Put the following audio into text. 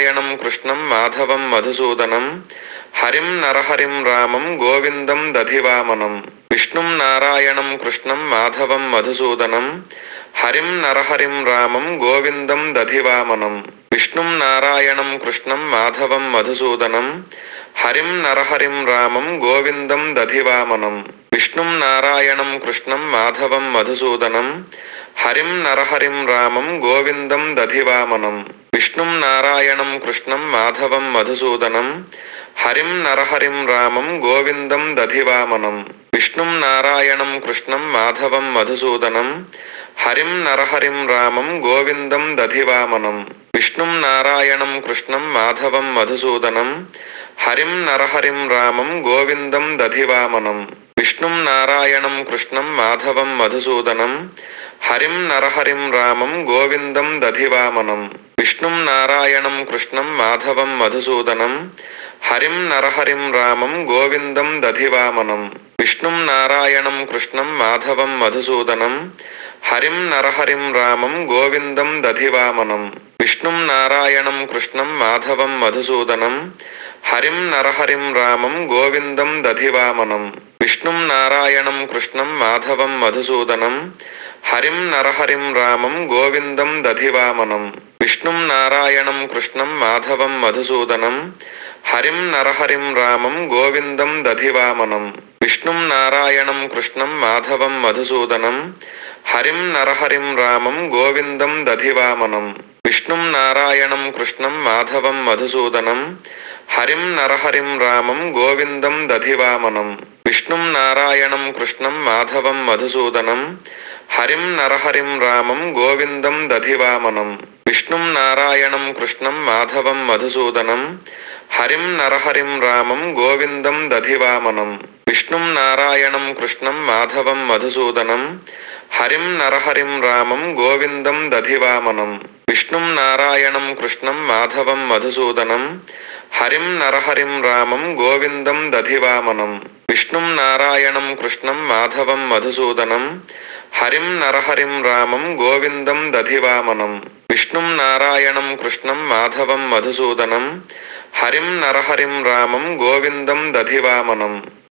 నారాయణం కృష్ణం మాధవం మధుసూదనం హరిం నరహరిం రామం గోవిందం దధివామనం. విష్ణుం నారాయణం కృష్ణం మాధవం మధుసూదనం హరిం నరహరిం రామం గోవిందం దధివామనం. విష్ణుం నారాయణం కృష్ణం మాధవం మధుసూదనం హరిం నరహరిం రామం గోవిందం దధివామనం. విష్ణుం నారాయణం కృష్ణం మాధవం మధుసూదనం హరిం నరహరిం రామం గోవిందం దధివామనం. విష్ణుం నారాయణం కృష్ణం మాధవం మధుసూదనం హరిం నరహరిం రామం గోవిందం దధివామనం. విష్ణుం నారాయణం కృష్ణం మాధవం మధుసూదనం హరిం నరహరిం రామం గోవిందం దధివామనం. విష్ణుం నారాయణం కృష్ణం మాధవం మధుసూదనం హరిం నరహరిం రామం గోవిందం దధివామనం. విష్ణుం నారాయణం కృష్ణం మాధవం మధుసూదనం హరిం నరహరిం రామం గోవిందం దధివామనం. విష్ణుం నారాయణం కృష్ణం మాధవం మధుసూదనం హరిం నరహరిం రామం గోవిందం దధివామనం. విష్ణుం నారాయణం కృష్ణం మాధవం మధుసూదనం హరిం నరహరిం రామం గోవిందం దధివామనం. విష్ణుం నారాయణం కృష్ణం మాధవం మధుసూదనం హరిం నరహరిం రామం గోవిందం దధివామనం. విష్ణుం నారాయణం కృష్ణం మాధవం మధుసూదనం హరిం నరహరిం రామం గోవిందం దధివామనం. విష్ణుం నారాయణం కృష్ణం మాధవం మధుసూదనం హరిం నరహరిం రామం గోవిందం దధివామనం. విష్ణుం నారాయణం కృష్ణం మాధవం మధుసూదనం హరిం నరహరిం రామం గోవిందం దధివామనం. విష్ణుం నారాయణం కృష్ణం మాధవం మధుసూదనం హరిం నరహరిం రామం గోవిందం దధివామనం. విష్ణుం నారాయణం కృష్ణం మాధవం మధుసూదనం హరిం నరహరిం రామం గోవిందం దధివామనం. విష్ణుం నారాయణం కృష్ణం మాధవం మధుసూదనం హరిం నరహరిం రామం గోవిందం దధివామనం. విష్ణుం నారాయణం కృష్ణం మాధవం మధుసూదనం హరిం నరహరిం రామం గోవిందం దధివామనం. విష్ణుం నారాయణం కృష్ణం మాధవం మధుసూదనం హరిం నరహరిం రామం గోవిందం దధివామనం. విష్ణుం నారాయణం కృష్ణం మాధవం మధుసూదనం హరిం నరహరిం రామం గోవిందం దధివామనం. విష్ణుం నారాయణం కృష్ణం మాధవం మధుసూదనం హరిం నరహరిం రామం గోవిందం దధివామనం.